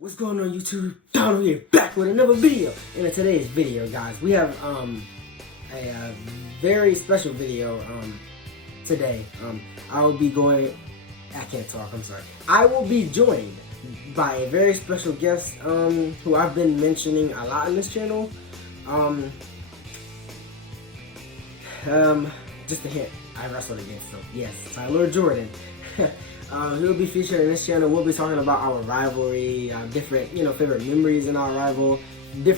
What's going on YouTube? Donald here, back with another video. And in today's video, guys, we have a very special video today. I will be going. I can't talk. I'm sorry. I will be joined by a very special guest who I've been mentioning a lot on this channel. Just a hint. I wrestled against him. Yes, Tyler Jordan. He'll be featured in this channel. We'll be talking about our rivalry, different, favorite memories in our rival,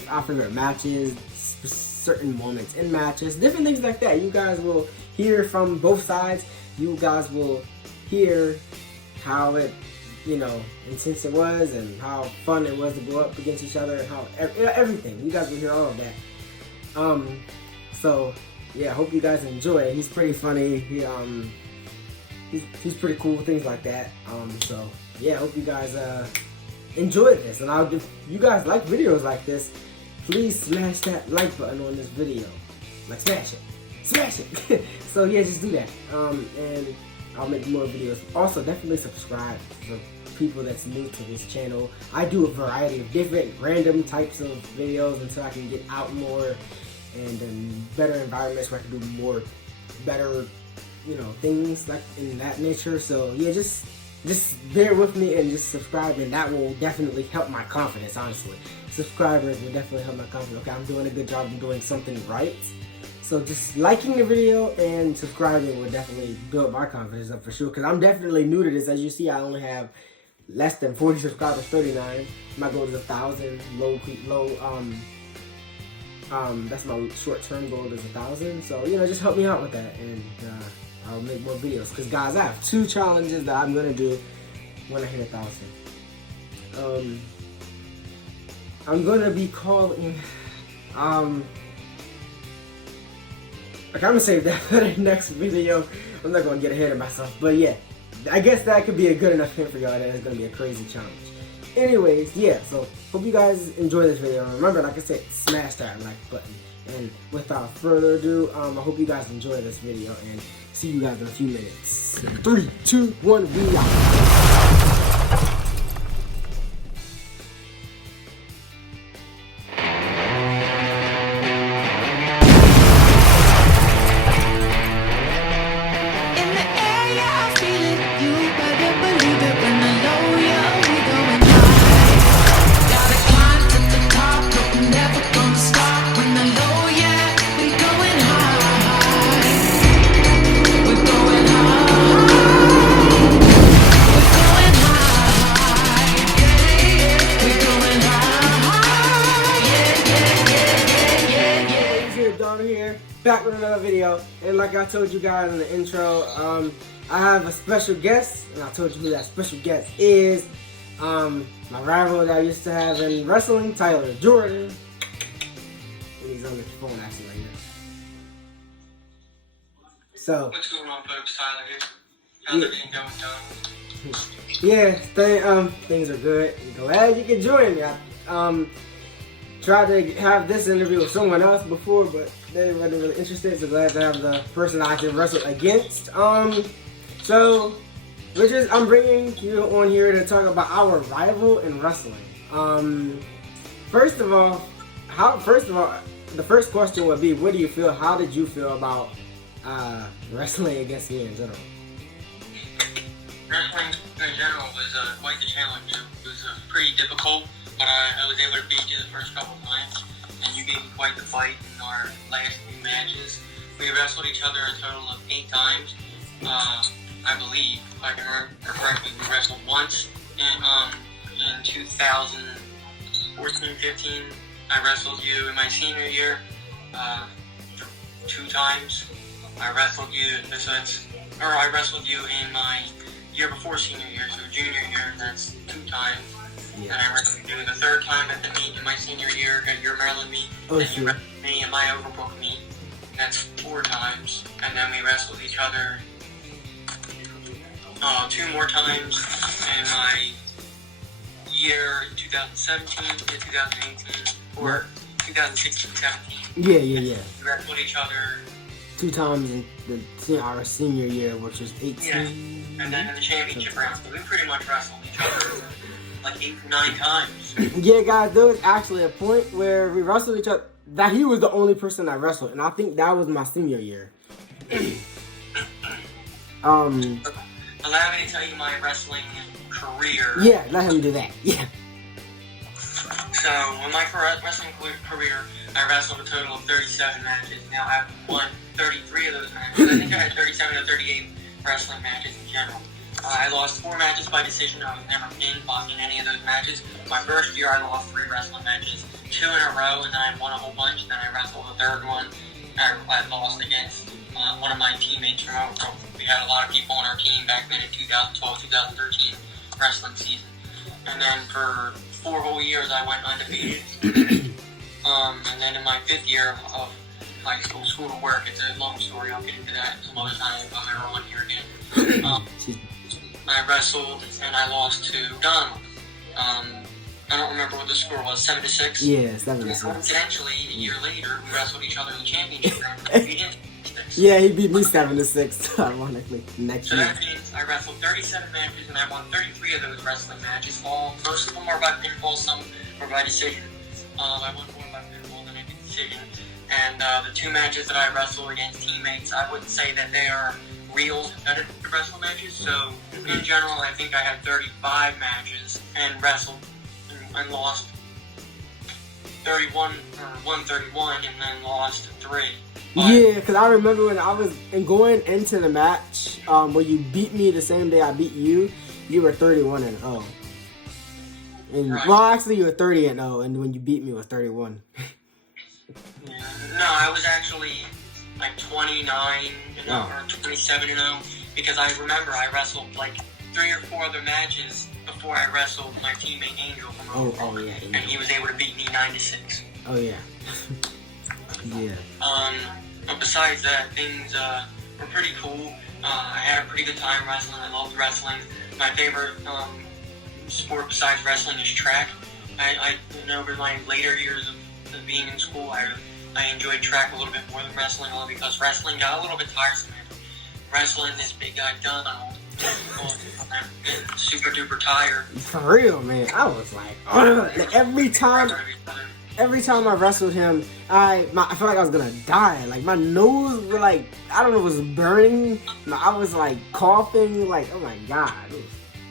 our favorite matches, certain moments in matches, different things like that. You guys will hear from both sides. You guys will hear how it, intense it was and how fun it was to go up against each other and how everything. You guys will hear all of that. So yeah, I hope you guys enjoy it. He's pretty funny. He's pretty cool, things like that. So yeah, I hope you guys enjoy this. And if you guys like videos like this, please smash that like button on this video. Like smash it. So yeah, just do that. And I'll make more videos. Also, definitely subscribe for people that's new to this channel. I do a variety of different random types of videos until I can get out more and in better environments where I can do more better things like in that nature. So yeah, just bear with me and just subscribe, and that will definitely help my confidence. Honestly, subscribers will definitely help my confidence. Okay, I'm doing a good job of doing something right. So just liking the video and subscribing will definitely build my confidence up for sure, because I'm definitely new to this. As you see, I only have less than 40 subscribers, 39. My goal is 1,000. That's my short-term goal is 1,000. So just help me out with that, and I'll make more videos. Because guys, I have 2 challenges that I'm gonna do when I hit 1,000. I'm gonna be calling. Okay, I'm gonna save that for the next video. I'm not gonna get ahead of myself, but yeah, I guess that could be a good enough hint for y'all that it's gonna be a crazy challenge. Anyways, yeah, so hope you guys enjoy this video. Remember, like I said, smash that like button. And without further ado, I hope you guys enjoy this video, and see you guys in a few minutes. 3, 2, 1, we out. Here, back with another video, and like I told you guys in the intro, I have a special guest, and I told you who that special guest is. My rival that I used to have in wrestling, Tyler Jordan. And he's on the phone actually right now. So what's going on, folks? Tyler here. How's everything going, Tom? Yeah, things are good. I'm glad you could join me. I tried to have this interview with someone else before, but they weren't really interested, so glad to have the person I can wrestle against. So I'm bringing you on here to talk about our rival in wrestling. First of all, the first question would be, what do you feel? How did you feel about wrestling against me in general? Wrestling in general was quite the challenge. It was pretty difficult, but I was able to beat you the first couple of times, and you gave me quite the fight in our last few matches. We wrestled each other a total of 8 times. I believe, if I can remember correctly, we wrestled once in 2014-15. I wrestled you in my senior year 2 times. I wrestled you in my year before senior year, so junior year, that's 2 times. Yeah. And I wrestled you the 3rd time at the meet in my senior year at your Maryland meet. And you wrestled me in my Overbrook meet. That's 4 times. And then we wrestled each other 2 more times in my year 2017 to 2018, or 2016-17. Yeah. We wrestled each other 2 times in our senior year, which was 18. Yeah, and then in the championship round, so we pretty much wrestled each other like 8 or 9 times. Yeah, guys, there was actually a point where we wrestled each other. That he was the only person I wrestled, and I think that was my senior year. Allow me to tell you my wrestling career. Yeah, let him do that. Yeah. So, in my wrestling career, I wrestled a total of 37 matches. Now I've won 33 of those matches. I think I had 37 or 38 wrestling matches in general. I lost 4 matches by decision. I was never pinned in any of those matches. My first year, I lost 3 wrestling matches, 2 in a row, and then I won a whole bunch. Then I wrestled the third one. I lost against one of my teammates from Overbrook. We had a lot of people on our team back then in 2012-2013 wrestling season. And then for 4 whole years, I went undefeated. And then in my 5th year of high school, school to work, it's a long story. I'll get into that some other time if I'm ever on here again. I wrestled and I lost to Donald. I don't remember what the score was, 7-6? Yeah, 7-6. Coincidentally, a year later, we wrestled each other in the championship round. We did 6. Yeah, he beat me 7-6, ironically, next So year. that means I wrestled 37 matches and I won 33 of those wrestling matches. Most of them were by pinfall, some were by decision. I won more by pinfall than I did decision. And the 2 matches that I wrestled against teammates, I wouldn't say that they are real competitive wrestling matches. So in general, I think I had 35 matches and wrestled and lost 31 or 131 and then lost 3. Yeah, because I remember when I was going into the match, where you beat me the same day I beat you, you were 31-0. And Right. well, actually, you were 30-0, and when you beat me, it was 31. No, I was actually like 29 or 27-0 because I remember I wrestled like 3 or 4 other matches before I wrestled my teammate Angel from Oh yeah. and he was able to beat me 9-6. Oh yeah. Yeah. But besides that, things were pretty cool. I had a pretty good time wrestling. I loved wrestling. My favorite sport besides wrestling is track. Over my later years of being in school, I enjoyed track a little bit more than wrestling, only because wrestling got a little bit tiresome. Wrestling this big guy Donald, super duper tired. For real, man. I was like, every time I wrestled him, I felt like I was gonna die. Like my nose was like, I don't know, it was burning. I was like coughing. Like, oh my god, it was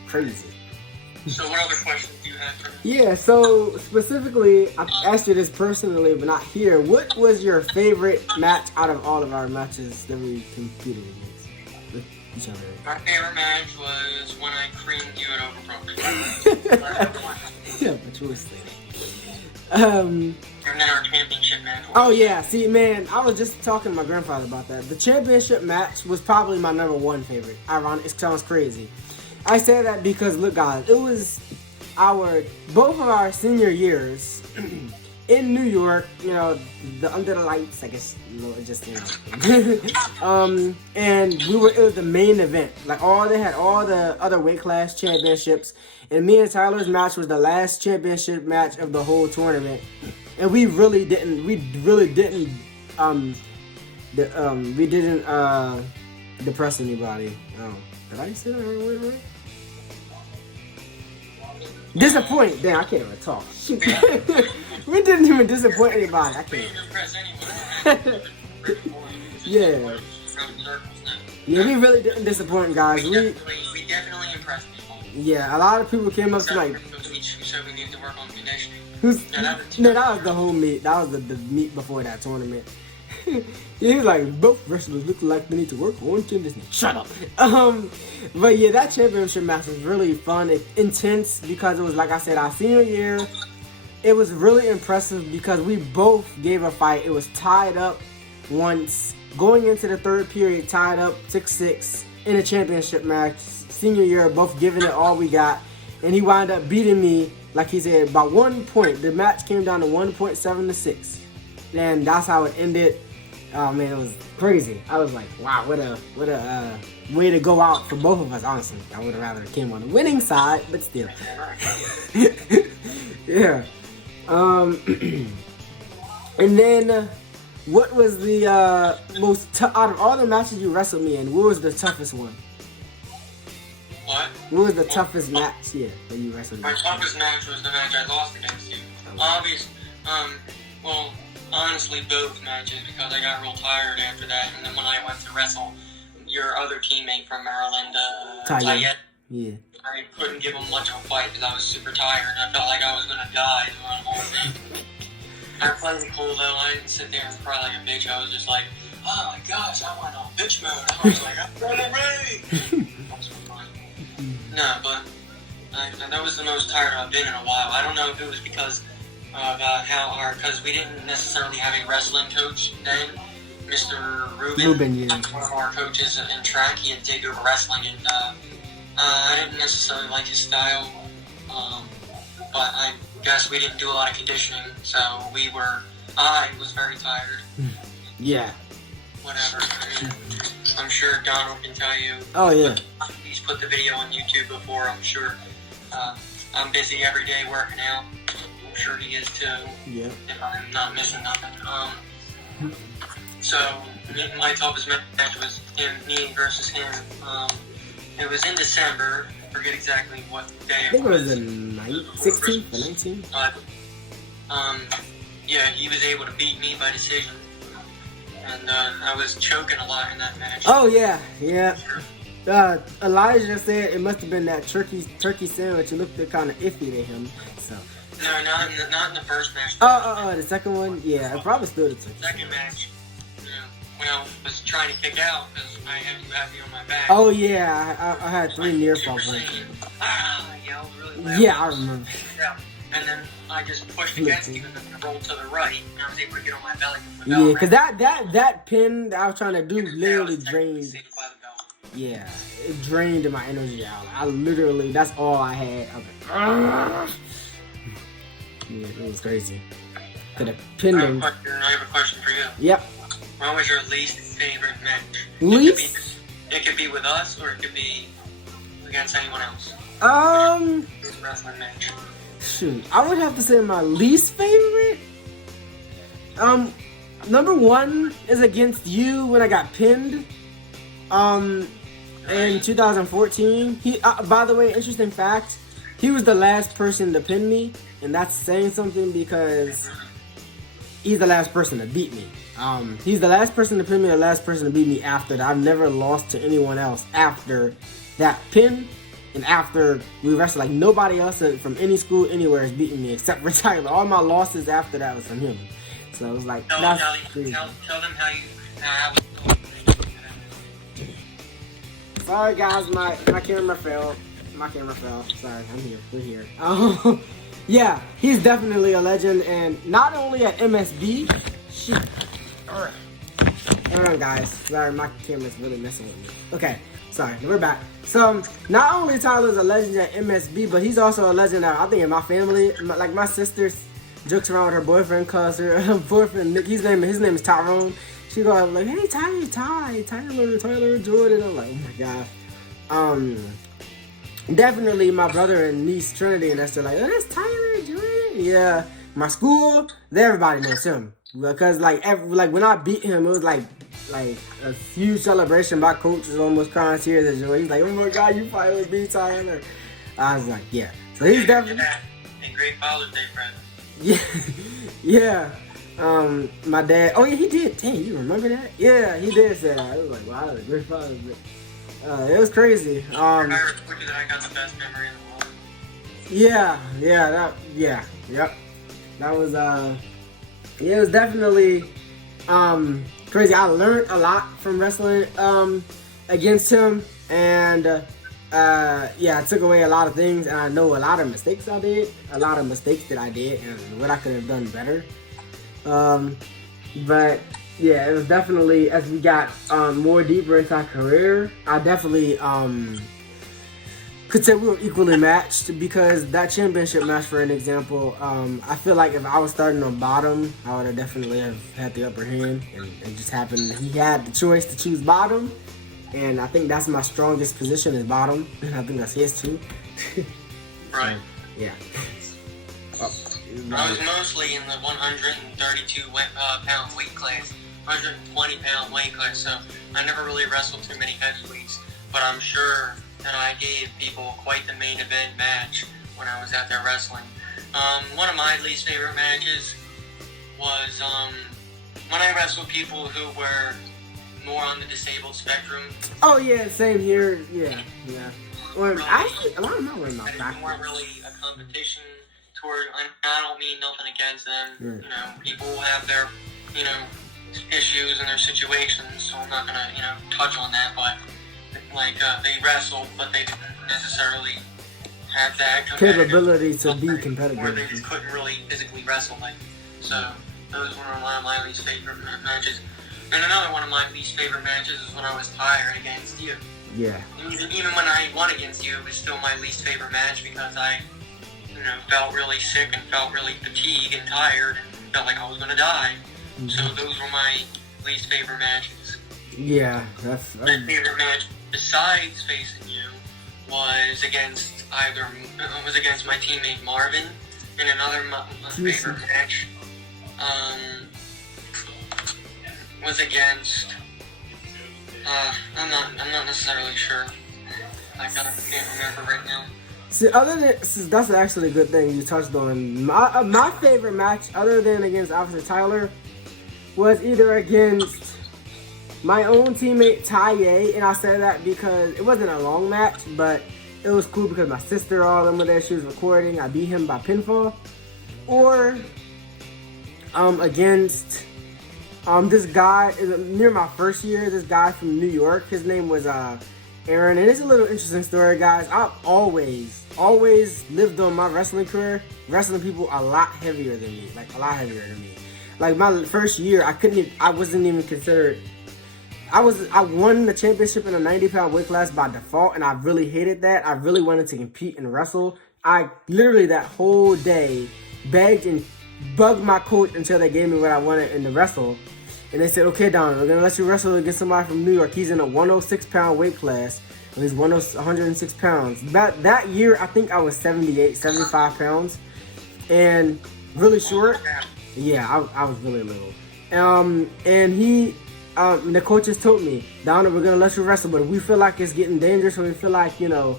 crazy. So what other questions do you have for me? Yeah, so specifically, I asked you this personally, but not here. What was your favorite match out of all of our matches that we competed against with each other? My favorite match was when I creamed you at Overbrook. Yeah, but you were saying. And then our championship match. Oh yeah, see man, I was just talking to my grandfather about that. The championship match was probably my #1 favorite. Ironic, it sounds crazy. I say that because look guys, it was both of our senior years in New York, under the lights, I guess, and it was the main event. Like they had all the other weight class championships, and me and Tyler's match was the last championship match of the whole tournament. And we really didn't depress anybody. Did I say that right? Disappoint. Damn, I can't even talk. Shoot. We didn't even disappoint anybody. I can't. Yeah. Yeah, we really didn't disappoint, guys. We definitely impressed people. Yeah, a lot of people came up to like. Who said we need to work on conditioning. No, that was the whole meet. That was the meet before that tournament. He was like, both wrestlers look like they need to work on conditioning. Shut up. But yeah, that championship match was really fun and intense because it was, like I said, our senior year. It was really impressive because we both gave a fight. It was tied up once. Going into the third period, tied up 6-6 in a championship match. Senior year, both giving it all we got. And he wound up beating me, like he said, by 1 point. The match came down to 1.7-6. And that's how it ended. Oh man, it was crazy. I was like, wow, what a way to go out for both of us, honestly. I would have rather came on the winning side, but still. Yeah. And then, what was the out of all the matches you wrestled me in, what was the toughest one? What? What was the toughest match that you wrestled? My toughest match was the match I lost against you. Well, honestly, both matches, because I got real tired after that, and then when I went to wrestle your other teammate from Maryland, Tayet, yeah, I couldn't give him much of a fight because I was super tired and I felt like I was gonna die doing the whole thing. I played it cool though. I didn't sit there and cry like a bitch. I was just like, oh my gosh, I went on bitch mode. I was like, I'm ready. No, but that was the most tired I've been in a while. I don't know if it was because of because we didn't necessarily have a wrestling coach then. Mr. Ruben, yeah. One of our coaches in track, he had taken over wrestling, and I didn't necessarily like his style, but I guess we didn't do a lot of conditioning, so I was very tired. Yeah. Whatever. I mean, I'm sure Donald can tell you. Oh, yeah. He's put the video on YouTube before, I'm sure. I'm busy every day working out. I'm sure he is too. Yeah. If I'm not missing nothing. So, my toughest match was me versus him. It was in December. I forget exactly what day I think it was the 16th, the 19th. Yeah, he was able to beat me by decision. And I was choking a lot in that match. Oh, yeah. Elijah said it must have been that turkey sandwich. It looked kind of iffy to him. So. No, not in the first match. The second one? Yeah, it probably still the turkey. Second match. When I was trying to kick out because I had you happy on my back. Oh yeah, I had 3 near fall points. Really loud. Yeah, I remember. Yeah. And then I just pushed against you and then I rolled to the right and I was able to get on my belly. Yeah, because that pin that I was trying to do literally drained. Yeah, it drained my energy out. I literally, that's all I had. I was like, yeah, it was crazy. Could have pinned him. I have a question for you. Yep. What was your least favorite match? Least? It could be with us, or it could be against anyone else. Wrestling match. Shoot, I would have to say my least favorite. Number 1 is against you when I got pinned. In 2014. He, by the way, interesting fact. He was the last person to pin me, and that's saying something because he's the last person to beat me. He's the last person to pin me, the last person to beat me after that. I've never lost to anyone else after that pin and after we wrestled. Like, nobody else from any school anywhere has beaten me except for Tyler. All my losses after that was from him. So it was like, tell them how you. Sorry guys, my camera fell. Sorry, I'm here. We're here. Yeah, he's definitely a legend, and not only at MSB. Shit. Hold on, guys. Sorry, my camera's really messing with me. Okay, sorry. We're back. So, not only Tyler's a legend at MSB, but he's also a legend I think in my family. Like, my sister jokes around with her boyfriend, cause her boyfriend Nick, his name is Tyrone. She goes like, hey, Tyler Jordan. I'm like, oh my gosh. Definitely my brother and niece Trinity, and that's like, oh, that's Tyler Jordan. Yeah, my school, everybody knows him because like when I beat him, it was like a huge celebration. My coach was almost crying tears of joy. He's like, oh my God, you finally beat Tyler. I was like, yeah. So he's definitely and great Father's Day friend. Yeah. My dad. Oh yeah, he did. Dang, you remember that? Yeah, he did say that. I was like, wow, that's a great Father's Day. It was crazy. I told you that I got the best memory in the world. Yep. That was it was definitely crazy. I learned a lot from wrestling against him, and I took away a lot of things, and I know a lot of mistakes I did, and what I could have done better. But yeah, it was definitely, as we got more deeper into our career, I definitely could say we were equally matched, because that championship match, for an example, I feel like if I was starting on bottom, I would have definitely have had the upper hand, and it just happened that he had the choice to choose bottom, and I think that's my strongest position is bottom, and I think that's his too. Right. Yeah. I was mostly in the 132 pound weight class, 120 pound weight class, so I never really wrestled too many heavyweights. But I'm sure that I gave people quite the main event match when I was out there wrestling. One of my least favorite matches was when I wrestled people who were more on the disabled spectrum. Oh yeah, same here. Yeah. Well, actually, a lot of them were not They weren't really a competition toward. I don't mean nothing against them. Yeah. You know, people have their, you know, issues and their situations, so I'm not gonna, you know, touch on that. But like, they wrestled, but they didn't necessarily have that capability to be or competitive. they just couldn't really physically wrestle like. So those were one of my least favorite matches. And another one of my least favorite matches is when I was tired against you. Yeah. Even when I won against you, it was still my least favorite match because I, you know, felt really sick and felt really fatigued and tired and felt like I was gonna die. Mm-hmm. So those were my least favorite matches. Yeah, that's. My favorite match besides facing you was against my teammate Marvin, and another my favorite match was against. I'm not necessarily sure. I can't remember right now. See, that's actually a good thing you touched on. My favorite match, other than against Officer Tyler, was either against my own teammate Taye, and I say that because it wasn't a long match, but it was cool because my sister, all them were there. She was recording. I beat him by pinfall, or against this guy near my first year. This guy from New York. His name was Aaron, and it's a little interesting story, guys. I've always lived on my wrestling career wrestling people a lot heavier than me, like a lot heavier than me. Like my first year, I wasn't even considered. I won the championship in a 90-pound weight class by default, and I really hated that. I really wanted to compete and wrestle. I literally that whole day begged and bugged my coach until they gave me what I wanted in the wrestle. And they said, okay, Don, we're going to let you wrestle against somebody from New York. He's in a 106-pound weight class. And he's 106 pounds. That year, I think I was 75 pounds. And really short. Yeah, I was really little. And he, the coaches told me, Donna, we're going to let you wrestle. But if we feel like it's getting dangerous or we feel like, you know,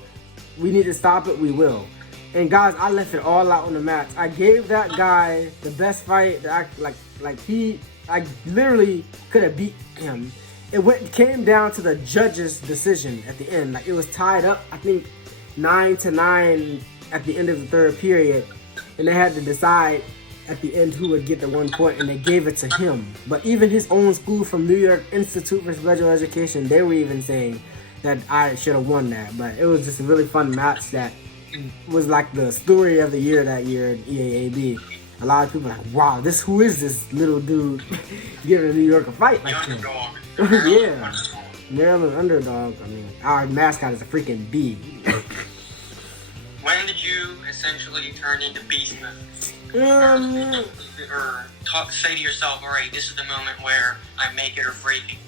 we need to stop it, we will. And guys, I left it all out on the match. I gave that guy the best fight that I literally could have beat him. It came down to the judge's decision at the end. Like it was tied up, I think 9-9 at the end of the third period, and they had to decide at the end who would get the 1 point, and they gave it to him. But even his own school from New York Institute for Special Education, they were even saying that I should have won that. But it was just a really fun match that was like the story of the year that year at EAAB. A lot of people are like, wow, who is this little dude giving New York a fight like that? Yeah, Maryland underdog. I mean, our mascot is a freaking bee. When did you essentially turn into Beastman? Or say to yourself, all right, this is the moment where I make it or break it?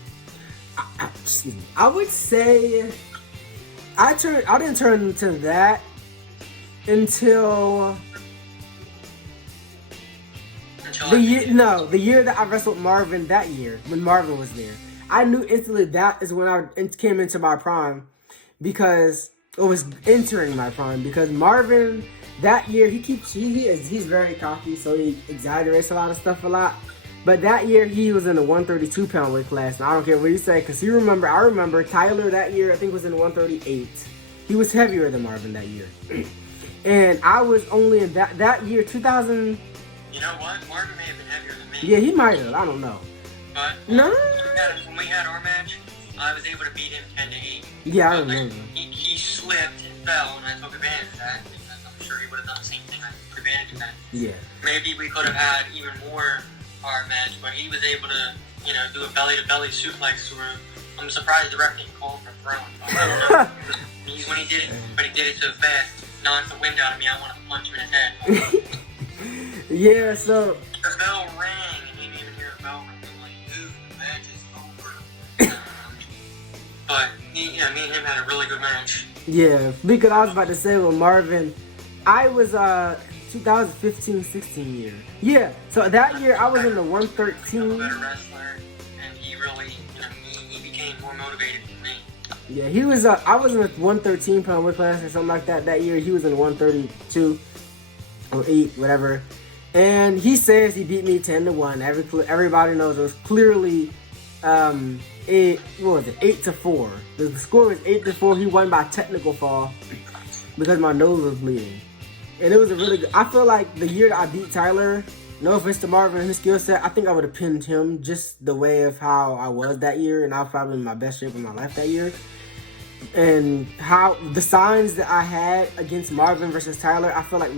I would say I didn't turn into that until the year that I wrestled Marvin that year, when Marvin was there. I knew instantly that is when I came into my prime, because it was entering my prime, because Marvin that year, he's very cocky, so he exaggerates a lot of stuff a lot. But that year he was in the 132-pound weight class, and I don't care what you say, because I remember Tyler that year, I think was in 138. He was heavier than Marvin that year. And I was only in that year, 2000. You know what? Marvin may have been heavier than me. Yeah, he might have. I don't know. But no. When we had our match, I was able to beat him 10-8. Yeah, I remember. He slipped and fell, and I took advantage of that. Because I'm sure he would have done the same thing. I took advantage of that. Yeah. Maybe we could have had even more hard match, but he was able to, you know, do a belly-to-belly suplex. I'm surprised the ref didn't call for throwing. I don't know. When he did it, but he did it so fast, knocked the wind out of me. I want to punch him in his head. Yeah, so the bell rang, and you didn't even hear the bell ring. I'm like, dude, the match is over. But me and him had a really good match. Yeah, because I was about to say with Marvin, I was 2015-16 year. Yeah, so that year I was in the 113. A better wrestler, and he really, he became more motivated than me. Yeah, he was. I was in a 113-pound weight class or something like that year. He was in 132 or 8, whatever. And he says he beat me 10-1. Everybody knows it was clearly 8-4. The score was 8-4. He won by technical fall because my nose was bleeding. And it was a really good. I feel like the year that I beat Tyler, no offense to Marvin and his skill set, I think I would have pinned him just the way of how I was that year, and I was probably in my best shape of my life that year. And how the signs that I had against Marvin versus Tyler, I feel like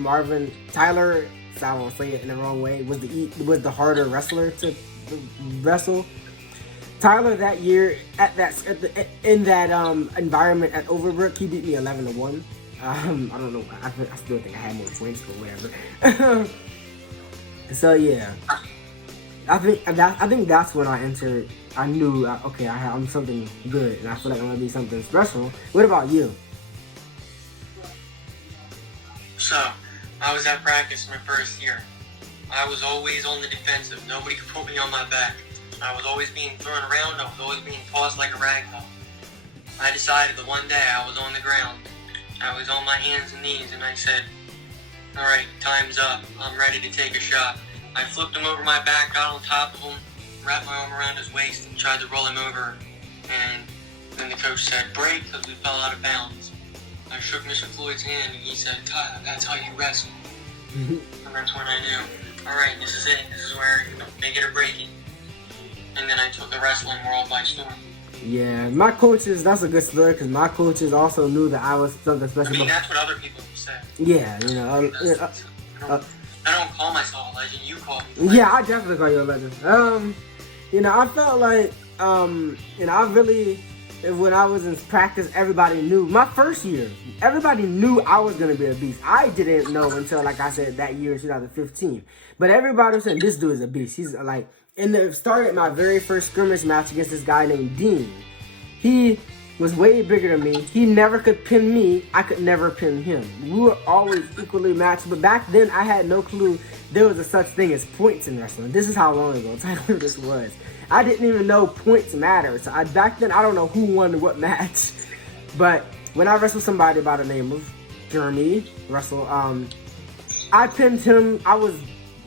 Tyler, so I won't say it in the wrong way, was the harder wrestler to wrestle. Tyler that year in that environment at Overbrook, he beat me 11-1. I don't know. I still think I had more points, but whatever. So yeah, I think that's when I entered. I knew, okay, I'm something good, and I feel like I'm gonna be something special. What about you? So, I was at practice my first year. I was always on the defensive. Nobody could put me on my back. I was always being thrown around. I was always being tossed like a rag doll. I decided the one day I was on the ground. I was on my hands and knees, and I said, all right, time's up. I'm ready to take a shot. I flipped him over my back, got on top of him, wrapped my arm around his waist, and tried to roll him over. And then the coach said, break, because we fell out of bounds. I shook Mr. Floyd's hand, and he said, Tyler, that's how you wrestle. And that's when I knew, all right, this is it. This is where you make it or break it. And then I took the wrestling world by storm. Yeah, my coaches, that's a good story, because my coaches also knew that I was something special. I mean, that's what other people say. Yeah, you know. I don't call myself a legend, you call me. Yeah, I definitely call you a legend. You know, I felt like, you know, I really, when I was in practice, everybody knew. My first year, everybody knew I was going to be a beast. I didn't know until, like I said, that year in 2015. But everybody was saying, this dude is a beast. He's like, started my very first scrimmage match against this guy named Dean. He was way bigger than me. He never could pin me. I could never pin him. We were always equally matched. But back then, I had no clue there was a such thing as points in wrestling. This is how long ago this was. I didn't even know points mattered. So back then, I don't know who won what match. But when I wrestled somebody by the name of Jeremy Russell, I pinned him. I was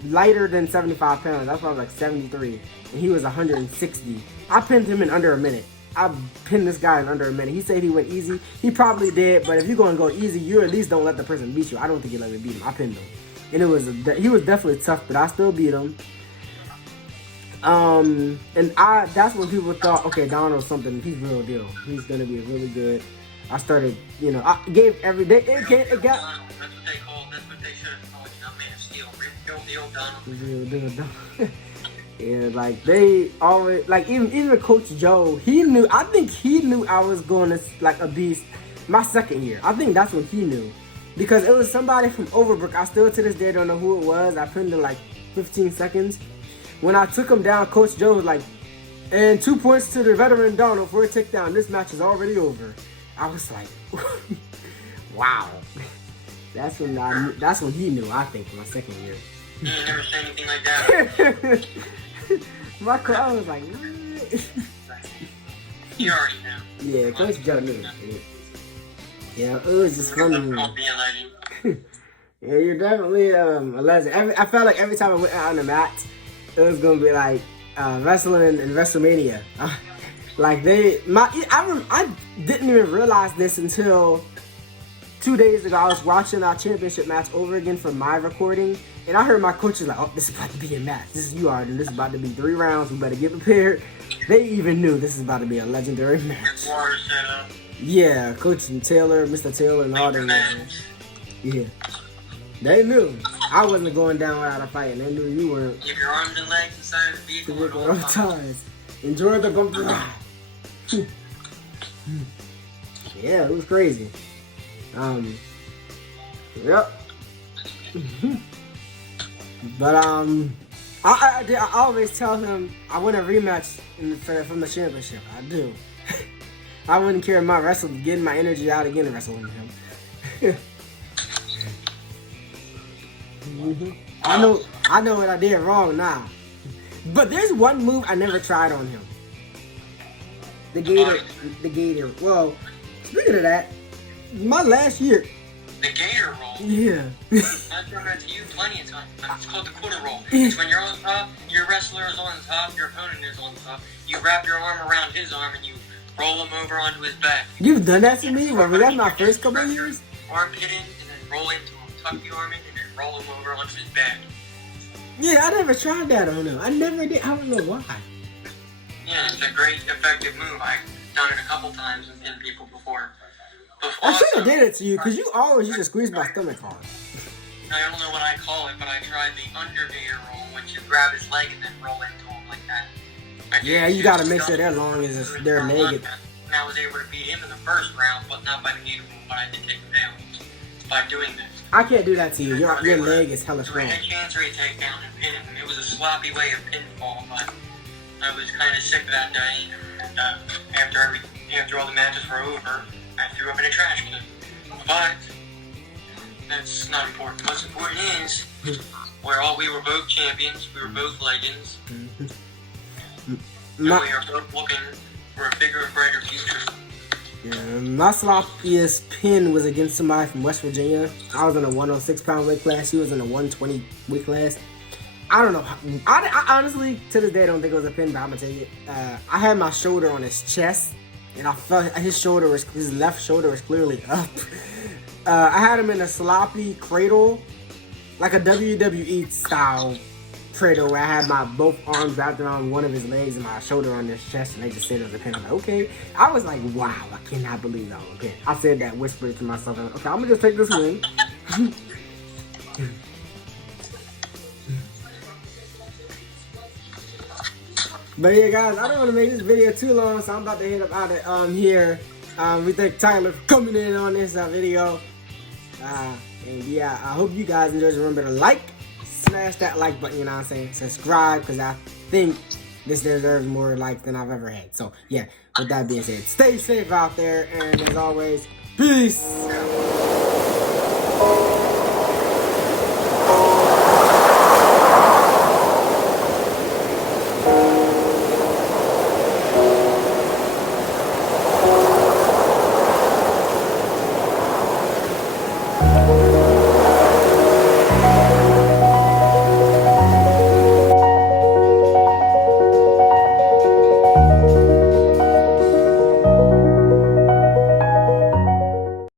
lighter than 75 pounds. I was probably like 73. And he was 160. I pinned him in under a minute. I pinned this guy in under a minute. He said he went easy. He probably did, but if you're going to go easy, you at least don't let the person beat you. I don't think you let me beat him. I pinned him. And he was definitely tough, but I still beat him. And that's when people thought, okay, Donald's something. He's real deal. He's going to be really good. I started, you know, I gave every day. It got. That's what they should have called you, not Man of Steel. Real deal Donald. Real deal Donald. Yeah, like they always, like even Coach Joe, I think he knew I was going to like a beast my second year. I think that's when he knew, because it was somebody from Overbrook. I still to this day don't know who it was. I pinned in like 15 seconds. When I took him down, Coach Joe was like, and 2 points to the veteran Donald for a takedown. This match is already over. I was like, wow. That's when he knew, I think, my second year. You ain't never said anything like that. I was like, what? You already know. Yeah, Coach Joe knew. Yeah, it was just funny. Don't be a legend. Yeah, you're definitely a legend. I felt like every time I went out on the mat, it was gonna be like wrestling and WrestleMania. Like I didn't even realize this until 2 days ago. I was watching our championship match over again from my recording, and I heard my coaches like, "Oh, this is about to be a match. This is this is about to be 3 rounds. We better get prepared." They even knew this is about to be a legendary match. Yeah, Coach Taylor, Mr. Taylor, and all them. Yeah, they knew I wasn't going down without a fight, and they knew you weren't. Keep your arms and legs inside the vehicle at all times. Enjoy the bumpy ride. Yeah, it was crazy. Yep. But I always tell him I want a rematch from the championship. I do. I wouldn't care my wrestling, getting my energy out again and wrestling him. I know what I did wrong now. But there's one move I never tried on him. The Gator. Well, speaking of that, my last year. The Gator roll? Yeah. I've done that to you plenty of times. It's called the quarter roll. It's when you're on top, your wrestler is on top, your opponent is on top. You wrap your arm around his arm and you roll him over onto his back. You've done that to me? Well, that's my first couple of years? Armpit in and then roll into him. Tuck the arm in and then roll him over onto his back. Yeah, I never tried that on him. I never did. I don't know why. Yeah, it's a great, effective move. I've done it a couple times with people before. I should have did it to you, because you always used to squeeze my stomach hard. I don't know what I call it, but I tried the undergator roll, which you grab his leg and then roll into him like that. Yeah, you gotta make sure their long is their leg. And I was able to beat him in the first round, but not by the gator roll, but I did take him down by doing this. I can't do that to you. Your leg is hella strong. I had Chancery take down and pin him. It was a sloppy way of pinfall, but I was kind of sick that day. And after all the matches were over, I threw up in a trash can. But that's not important. What's important is we were both champions. We were both legends. And we are both looking for a bigger and brighter future. Yeah, my sloppiest pin was against somebody from West Virginia. I was in a 106-pound weight class. He was in a 120 weight class. I don't know. I honestly, to this day, don't think it was a pin, but I'm gonna take it. I had my shoulder on his chest, and I felt his left shoulder was clearly up. I had him in a sloppy cradle, like a WWE style cradle, where I had my both arms wrapped around one of his legs and my shoulder on his chest, and they just said it was a pin. I'm like, okay. I was like, wow, I cannot believe that was a pin. I said that, whispered to myself, okay, I'm gonna just take this win. But yeah, guys, I don't want to make this video too long, so I'm about to hit up out of here. We thank Tyler for coming in on this video. And yeah, I hope you guys enjoyed. Remember to like, smash that like button, you know what I'm saying? Subscribe, because I think this deserves more likes than I've ever had. So yeah, with that being said, stay safe out there, and as always, peace.